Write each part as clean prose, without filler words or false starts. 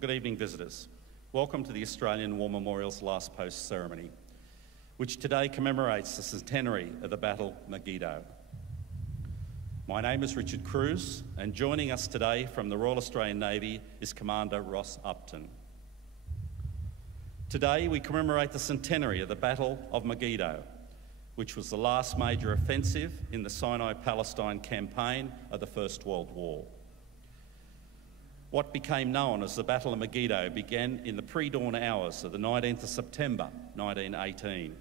good evening, visitors. Welcome to the Australian War Memorial's Last Post ceremony, which today commemorates the centenary of the Battle of Megiddo. My name is Richard Cruz, and joining us today from the Royal Australian Navy is Commander Ross Upton. Today we commemorate the centenary of the Battle of Megiddo, which was the last major offensive in the Sinai-Palestine campaign of the First World War. What became known as the Battle of Megiddo began in the pre-dawn hours of the 19th of September 1918,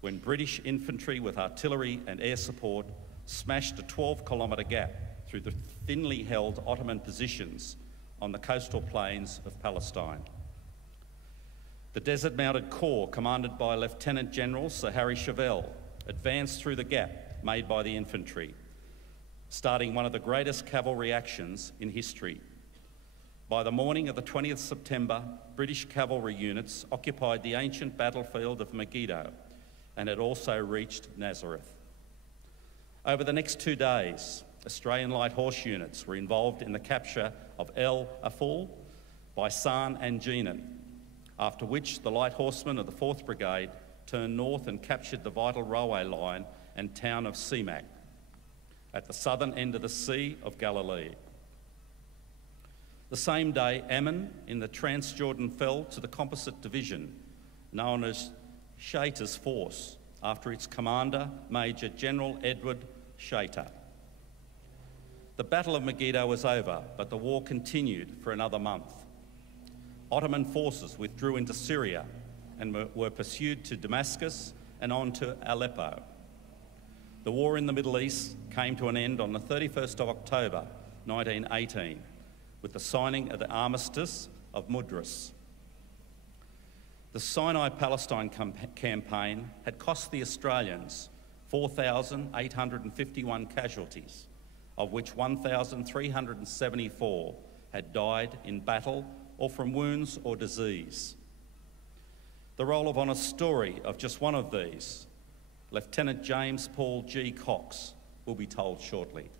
when British infantry with artillery and air support smashed a 12-kilometre gap through the thinly held Ottoman positions on the coastal plains of Palestine. The Desert Mounted Corps, commanded by Lieutenant General Sir Harry Chauvel, advanced through the gap made by the infantry, starting one of the greatest cavalry actions in history. By the morning of the 20th September, British cavalry units occupied the ancient battlefield of Megiddo and had also reached Nazareth. Over the next 2 days, Australian light horse units were involved in the capture of El Aful by San and Jenin, after which the light horsemen of the 4th Brigade turned north and captured the vital railway line and town of Semak at the southern end of the Sea of Galilee. The same day, Ammon in the Transjordan fell to the composite division known as Shaita's force after its commander, Major General Edward Shaita. The Battle of Megiddo was over, but the war continued for another month. Ottoman forces withdrew into Syria and were pursued to Damascus and on to Aleppo. The war in the Middle East came to an end on the 31st of October 1918 with the signing of the Armistice of Mudras. The Sinai-Palestine campaign had cost the Australians 4,851 casualties, of which 1,374 had died in battle or from wounds or disease. The roll of honour story of just one of these, Lieutenant James Paul G. Cox, will be told shortly.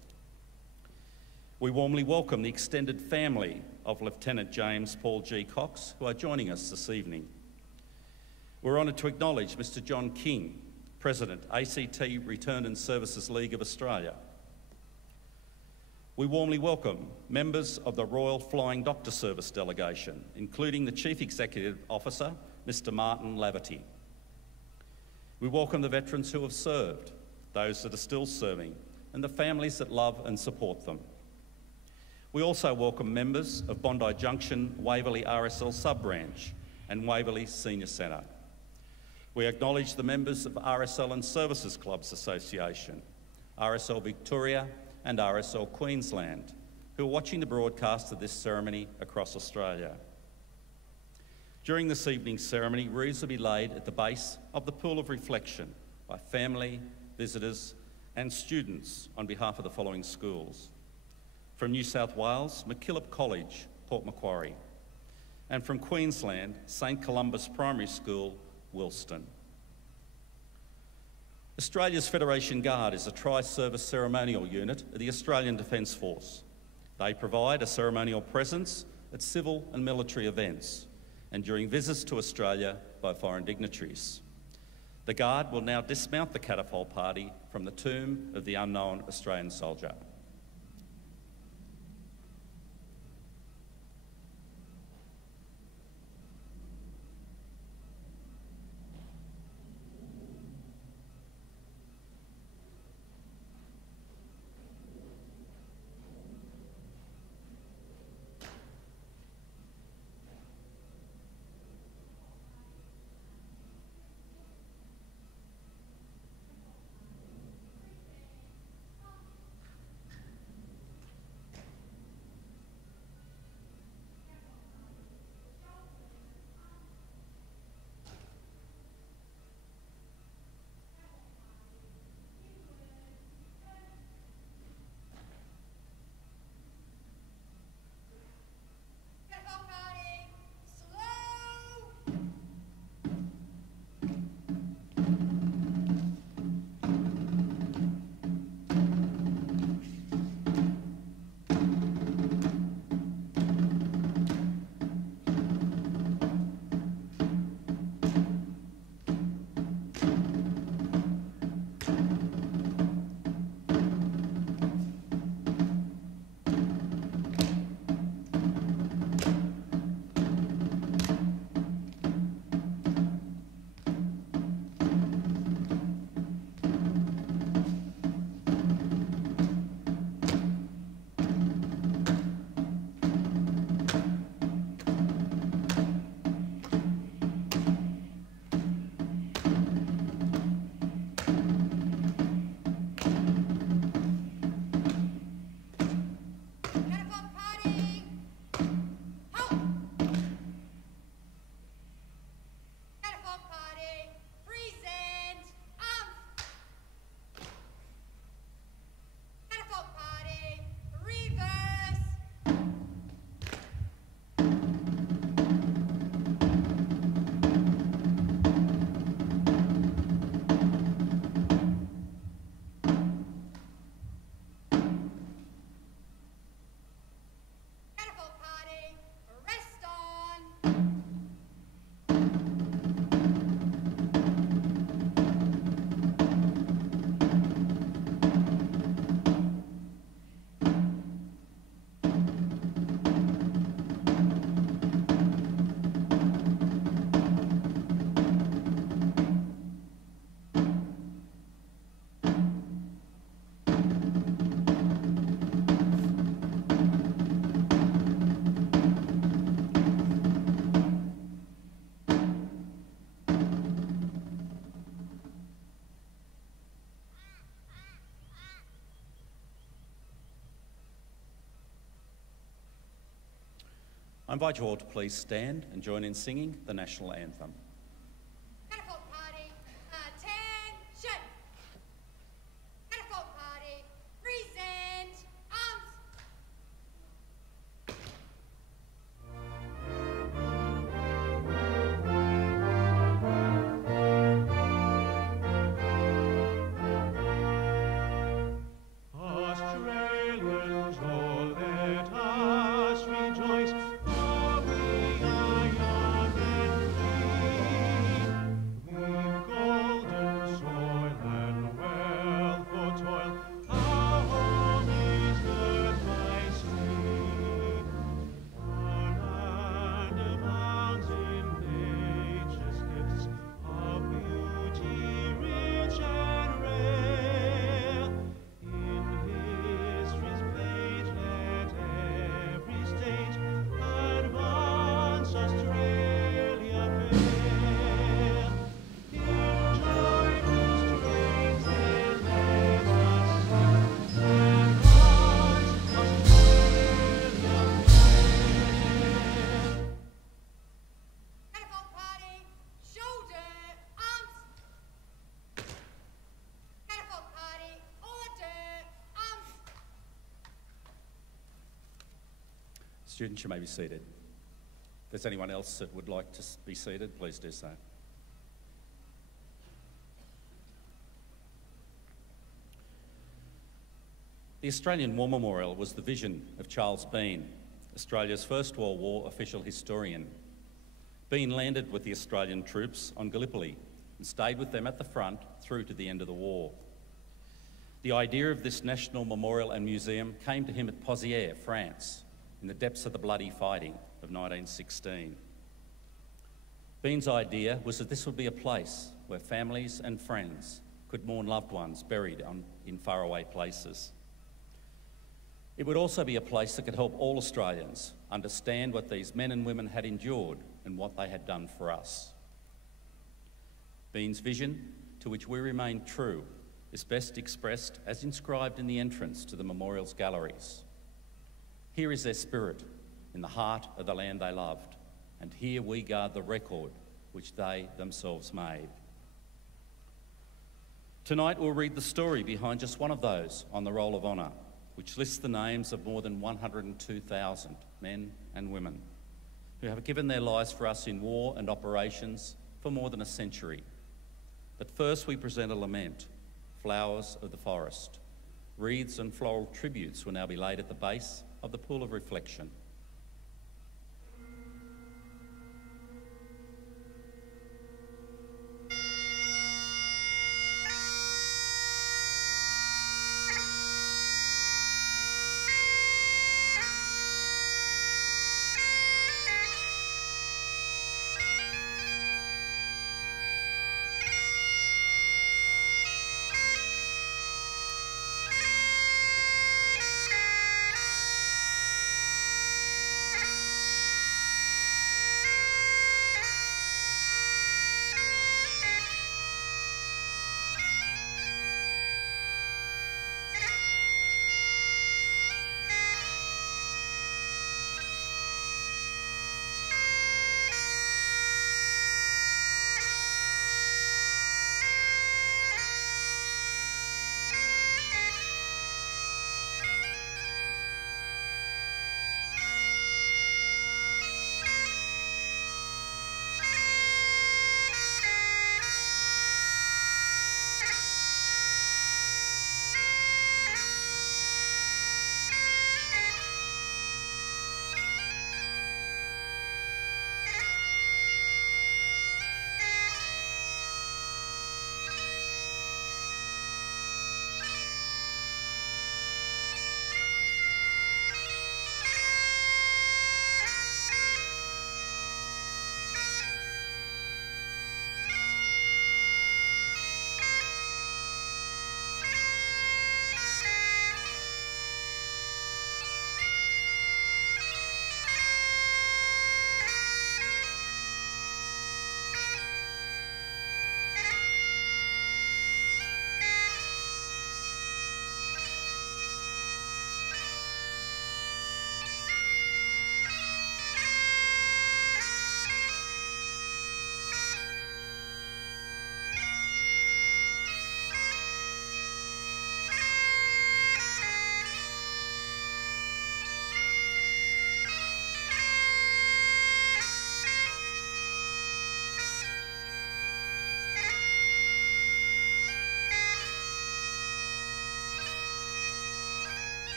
We warmly welcome the extended family of Lieutenant James Paul G. Cox, who are joining us this evening. We're honoured to acknowledge Mr. John King, President, ACT Return and Services League of Australia. We warmly welcome members of the Royal Flying Doctor Service delegation, including the Chief Executive Officer, Mr. Martin Laverty. We welcome the veterans who have served, those that are still serving, and the families that love and support them. We also welcome members of Bondi Junction Waverley RSL Sub-Branch and Waverley Senior Centre. We acknowledge the members of RSL and Services Clubs Association, RSL Victoria and RSL Queensland, who are watching the broadcast of this ceremony across Australia. During this evening's ceremony, wreaths will be laid at the base of the Pool of Reflection by family, visitors and students on behalf of the following schools. From New South Wales, MacKillop College, Port Macquarie, and from Queensland, St Columba's Primary School, Wilston. Australia's Federation Guard is a tri-service ceremonial unit of the Australian Defence Force. They provide a ceremonial presence at civil and military events and during visits to Australia by foreign dignitaries. The Guard will now dismount the catapult party from the tomb of the unknown Australian soldier. invite you all to please stand and join in singing the national anthem. Catapult party, attention! Catapult party, present arms! Australians, oh, let us rejoice, for we are young and free. We've golden soil and wealth for toil, our home is earth by sea. Our land abounds in nature's gifts, of beauty rich and rare. In history's page let every state advance Australia fair. In joyful strains then let us sing, advance Australia fair. Catapult party, shoulder arms! Catapult party, order arms! Students, you may be seated. If there's anyone else that would like to be seated, please do so. The Australian War Memorial was the vision of Charles Bean, Australia's First World War official historian. Bean landed with the Australian troops on Gallipoli and stayed with them at the front through to the end of the war. The idea of this national memorial and museum came to him at Pozières, France, in the depths of the bloody fighting of 1916. Bean's idea was that this would be a place where families and friends could mourn loved ones buried in faraway places. It would also be a place that could help all Australians understand what these men and women had endured and what they had done for us. Bean's vision, to which we remain true, is best expressed as inscribed in the entrance to the memorial's galleries. Here is their spirit, in the heart of the land they loved, and here we guard the record which they themselves made. Tonight we'll read the story behind just one of those on the Roll of Honour, which lists the names of more than 102,000 men and women who have given their lives for us in war and operations for more than a century. But first we present a lament, Flowers of the Forest. Wreaths and floral tributes will now be laid at the base of the Pool of Reflection.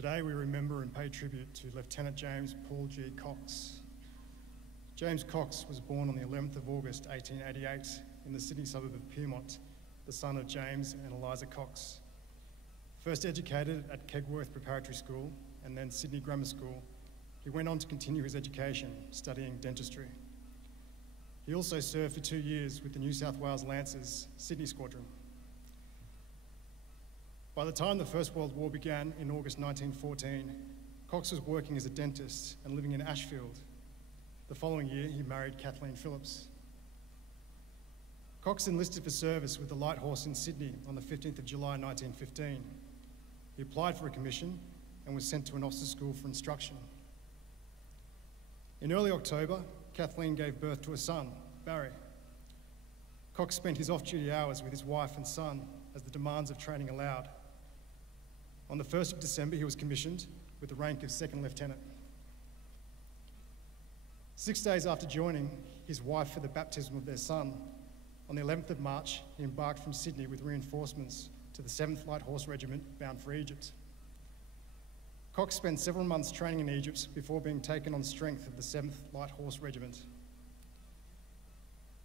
Today we remember and pay tribute to Lieutenant James Paul G. Cox. James Cox was born on the 11th of August 1888 in the Sydney suburb of Pyrmont, the son of James and Eliza Cox. First educated at Kegworth Preparatory School and then Sydney Grammar School, he went on to continue his education, studying dentistry. He also served for 2 years with the New South Wales Lancers Sydney Squadron. By the time the First World War began in August 1914, Cox was working as a dentist and living in Ashfield. The following year, he married Kathleen Phillips. Cox enlisted for service with the Light Horse in Sydney on the 15th of July 1915. He applied for a commission and was sent to an officers' school for instruction. In early October, Kathleen gave birth to a son, Barry. Cox spent his off-duty hours with his wife and son as the demands of training allowed. On the 1st of December, he was commissioned with the rank of second lieutenant. 6 days after joining his wife for the baptism of their son, on the 11th of March, he embarked from Sydney with reinforcements to the 7th Light Horse Regiment bound for Egypt. Cox spent several months training in Egypt before being taken on strength of the 7th Light Horse Regiment.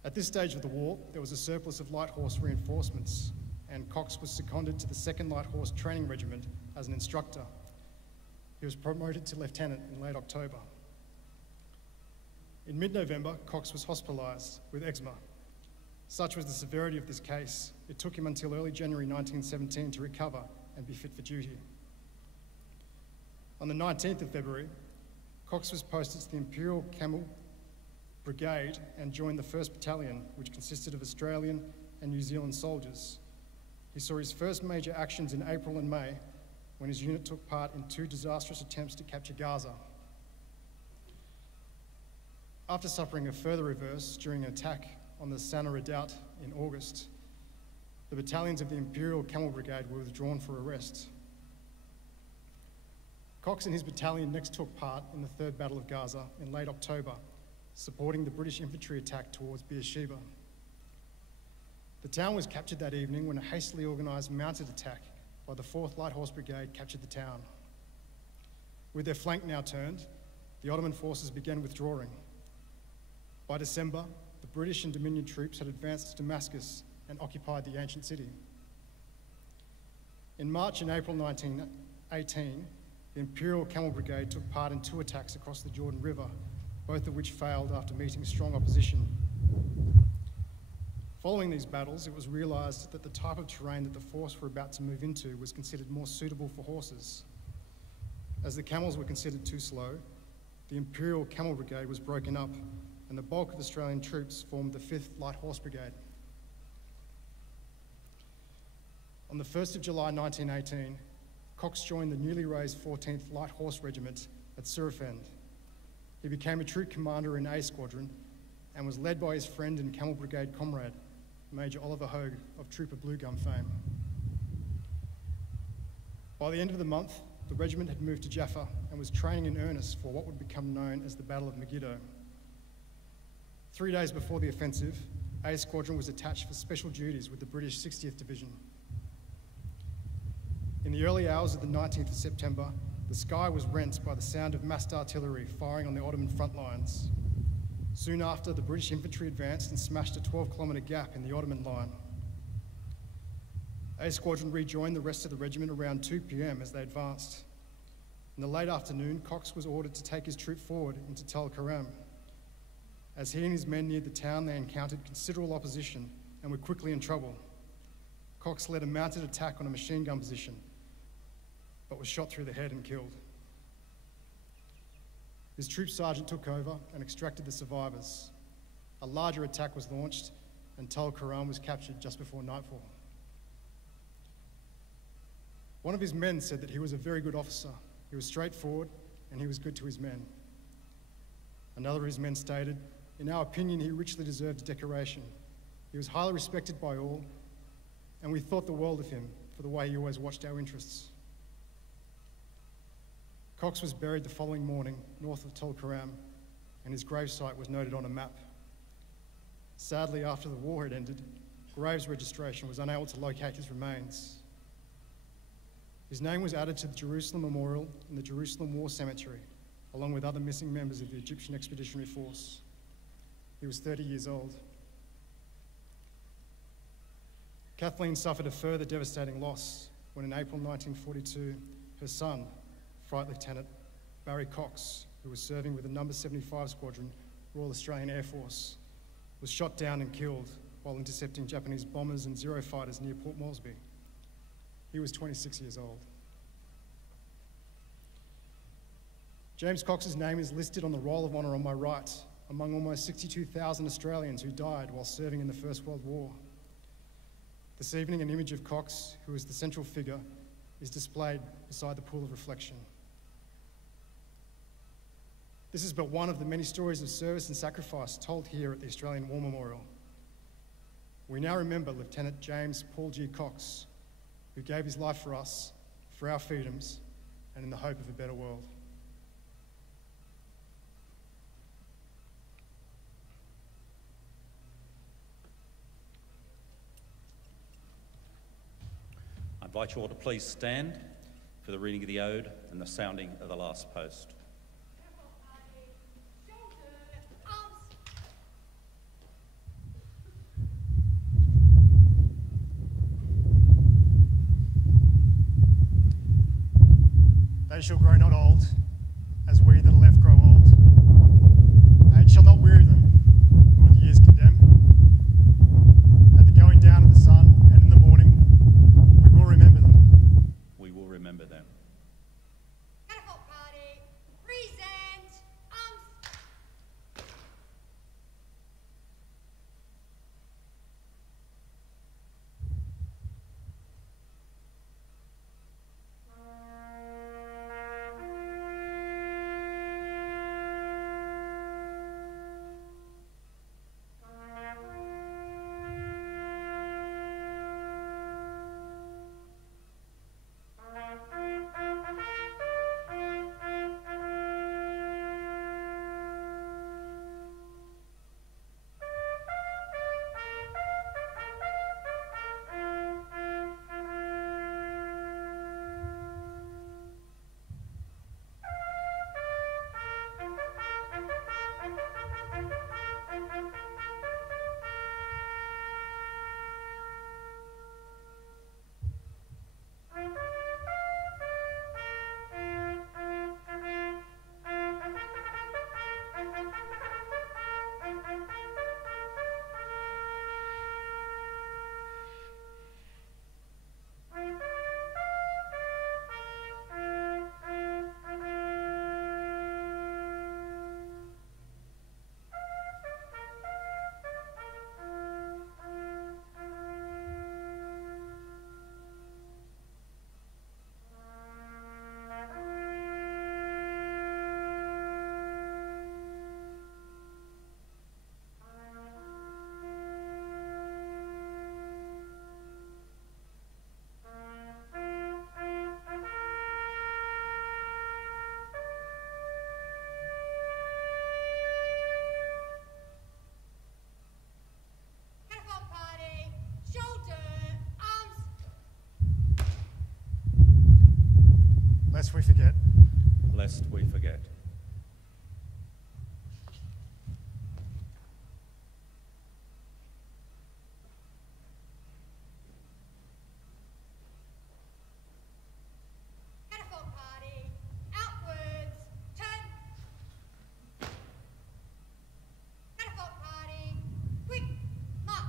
At this stage of the war, there was a surplus of light horse reinforcements, and Cox was seconded to the 2nd Light Horse Training Regiment as an instructor. He was promoted to lieutenant in late October. In mid-November, Cox was hospitalised with eczema. Such was the severity of this case, it took him until early January 1917 to recover and be fit for duty. On the 19th of February, Cox was posted to the Imperial Camel Brigade and joined the 1st Battalion, which consisted of Australian and New Zealand soldiers. He saw his first major actions in April and May when his unit took part in 2 disastrous attempts to capture Gaza. After suffering a further reverse during an attack on the Sanna Redoubt in August, the battalions of the Imperial Camel Brigade were withdrawn for arrest. Cox and his battalion next took part in the 3rd Battle of Gaza in late October, supporting the British infantry attack towards Beersheba. The town was captured that evening when a hastily organised mounted attack by the 4th Light Horse Brigade captured the town. With their flank now turned, the Ottoman forces began withdrawing. By December, the British and Dominion troops had advanced to Damascus and occupied the ancient city. In March and April 1918, the Imperial Camel Brigade took part in 2 attacks across the Jordan River, both of which failed after meeting strong opposition. Following these battles, it was realised that the type of terrain that the force were about to move into was considered more suitable for horses. As the camels were considered too slow, the Imperial Camel Brigade was broken up and the bulk of Australian troops formed the 5th Light Horse Brigade. On the 1st of July 1918, Cox joined the newly raised 14th Light Horse Regiment at Surafend. He became a troop commander in A Squadron and was led by his friend and Camel Brigade comrade, Major Oliver Hogue of Trooper Blue Gum fame. By the end of the month, the regiment had moved to Jaffa and was training in earnest for what would become known as the Battle of Megiddo. 3 days before the offensive, A Squadron was attached for special duties with the British 60th Division. In the early hours of the 19th of September, the sky was rent by the sound of massed artillery firing on the Ottoman front lines. Soon after, the British infantry advanced and smashed a 12-kilometre gap in the Ottoman line. A Squadron rejoined the rest of the regiment around 2 p.m. as they advanced. In the late afternoon, Cox was ordered to take his troop forward into Tel Karam. As he and his men neared the town, they encountered considerable opposition and were quickly in trouble. Cox led a mounted attack on a machine gun position, but was shot through the head and killed. His troop sergeant took over and extracted the survivors. A larger attack was launched and Tel Karam was captured just before nightfall. One of his men said that he was a very good officer. He was straightforward and he was good to his men. Another of his men stated, "In our opinion, he richly deserved a decoration. He was highly respected by all, and we thought the world of him for the way he always watched our interests." Cox was buried the following morning north of Tel Karam, and his gravesite was noted on a map. Sadly, after the war had ended, graves registration was unable to locate his remains. His name was added to the Jerusalem Memorial in the Jerusalem War Cemetery, along with other missing members of the Egyptian Expeditionary Force. He was 30 years old. Kathleen suffered a further devastating loss when in April 1942, her son, Flight Lieutenant Barry Cox, who was serving with the No. 75 Squadron, Royal Australian Air Force, was shot down and killed while intercepting Japanese bombers and Zero fighters near Port Moresby. He was 26 years old. James Cox's name is listed on the Roll of Honour on my right, among almost 62,000 Australians who died while serving in the First World War. This evening, an image of Cox, who is the central figure, is displayed beside the pool of reflection. This is but one of the many stories of service and sacrifice told here at the Australian War Memorial. We now remember Lieutenant James Paul G. Cox, who gave his life for us, for our freedoms, and in the hope of a better world. I invite you all to please stand for the reading of the ode and the sounding of the last post. They shall grow not old, as we that are left grow old. Age shall not weary them, nor the years condemn. At the going down of the sun and in the morning, we will remember them. We will remember them. Catapult party, present, Lest we forget. Lest we forget. catapult party, outwards, turn. Catapult party, quick, march.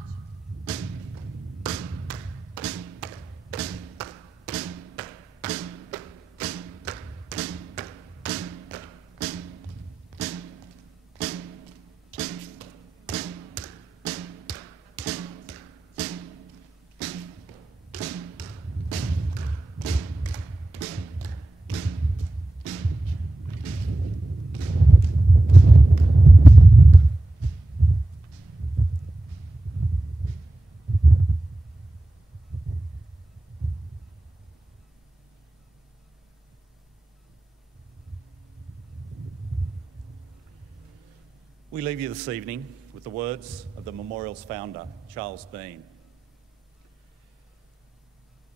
We leave you this evening with the words of the memorial's founder, Charles Bean.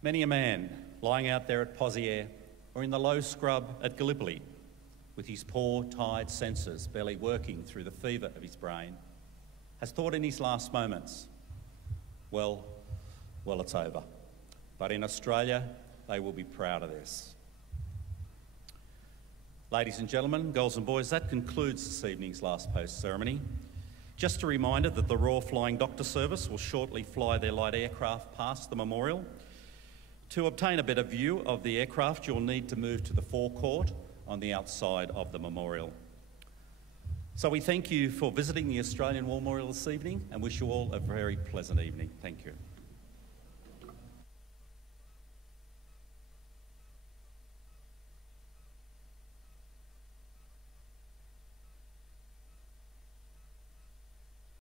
Many a man lying out there at Pozières or in the low scrub at Gallipoli, with his poor, tired senses barely working through the fever of his brain, has thought in his last moments, well, it's over. But in Australia, they will be proud of this. Ladies and gentlemen, girls and boys, that concludes this evening's last post ceremony. Just a reminder that the Royal Flying Doctor Service will shortly fly their light aircraft past the memorial. To obtain a better view of the aircraft, you'll need to move to the forecourt on the outside of the memorial. So we thank you for visiting the Australian War Memorial this evening and wish you all a very pleasant evening. Thank you.